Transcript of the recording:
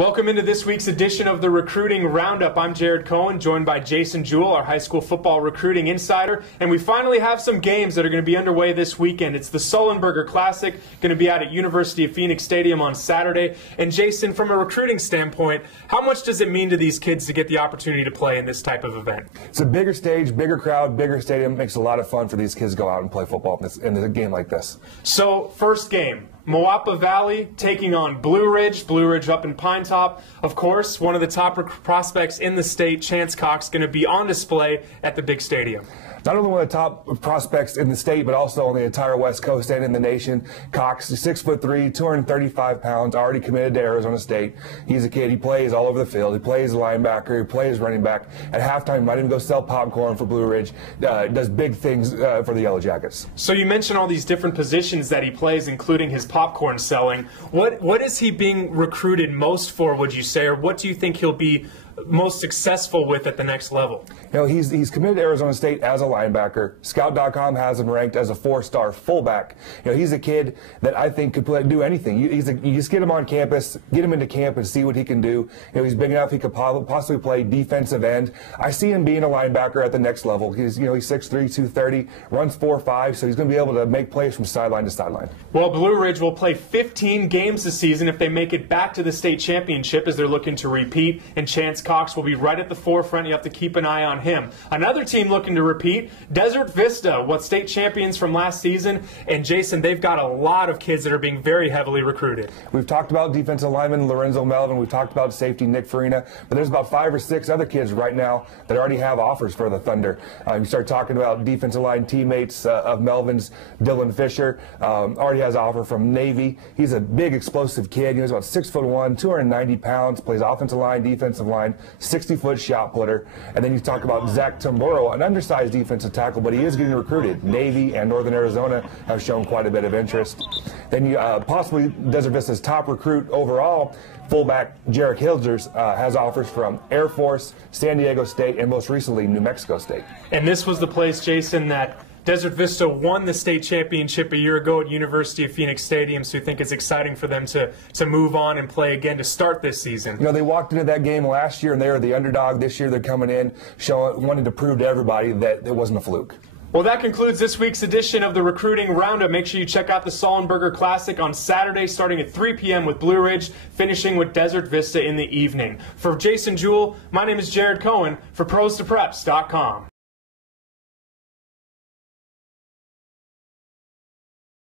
Welcome into this week's edition of the Recruiting Roundup. I'm Jared Cohen, joined by Jason Jewell, our high school football recruiting insider. And we finally have some games that are going to be underway this weekend. It's the Sollenberger Classic, going to be out at University of Phoenix Stadium on Saturday. And Jason, from a recruiting standpoint, how much does it mean to these kids to get the opportunity to play in this type of event? It's a bigger stage, bigger crowd, bigger stadium. It makes it a lot of fun for these kids to go out and play football in a game like this. So, first game. Moapa Valley taking on Blue Ridge. Blue Ridge up in Pine Top. Of course, one of the top prospects in the state, Chance Cox, going to be on display at the big stadium. Not only one of the top prospects in the state, but also on the entire West Coast and in the nation. Cox, 6'3", 235 pounds, already committed to Arizona State. He's a kid. He plays all over the field. He plays linebacker. He plays running back. At halftime, might even go sell popcorn for Blue Ridge. Does big things for the Yellow Jackets. So you mentioned all these different positions that he plays, including his popcorn selling. What is he being recruited most for, would you say, or what do you think he'll be most successful with at the next level? You know, he's committed to Arizona State as a linebacker. Scout.com has him ranked as a 4-star fullback. You know, he's a kid that I think could do anything. You just get him on campus, get him into camp and see what he can do. You know, he's big enough he could possibly play defensive end. I see him being a linebacker at the next level. He's 6'3", 230, runs 4.5, so he's going to be able to make plays from sideline to sideline. Well, Blue Ridge will play 15 games this season if they make it back to the state championship, as they're looking to repeat, and Chance Cox will be right at the forefront. You have to keep an eye on him. Another team looking to repeat, Desert Vista, what state champions from last season. And Jason, they've got a lot of kids that are being very heavily recruited. We've talked about defensive lineman Lorenzo Melvin. We've talked about safety Nick Farina. But there's about 5 or 6 other kids right now that already have offers for the Thunder. You start talking about defensive line teammates of Melvin's, Dylan Fisher, already has an offer from Navy. He's a big, explosive kid. He's about 6'1", 290 pounds, plays offensive line, defensive line, 60-foot shot putter. And then you talk about Zach Tamburo, an undersized defensive tackle, but he is getting recruited. Navy and Northern Arizona have shown quite a bit of interest. Then you possibly Desert Vista's top recruit overall, fullback Jarek Hilders, has offers from Air Force, San Diego State, and most recently New Mexico State. And this was the place, Jason, that Desert Vista won the state championship a year ago at University of Phoenix Stadium, so you think it's exciting for them to move on and play again to start this season. You know, they walked into that game last year and they were the underdog. This year they're coming in, wanting to prove to everybody that it wasn't a fluke. Well, that concludes this week's edition of the Recruiting Roundup. Make sure you check out the Sollenberger Classic on Saturday starting at 3 p.m. with Blue Ridge, finishing with Desert Vista in the evening. For Jason Jewell, my name is Jared Cohen for ProsToPreps.com.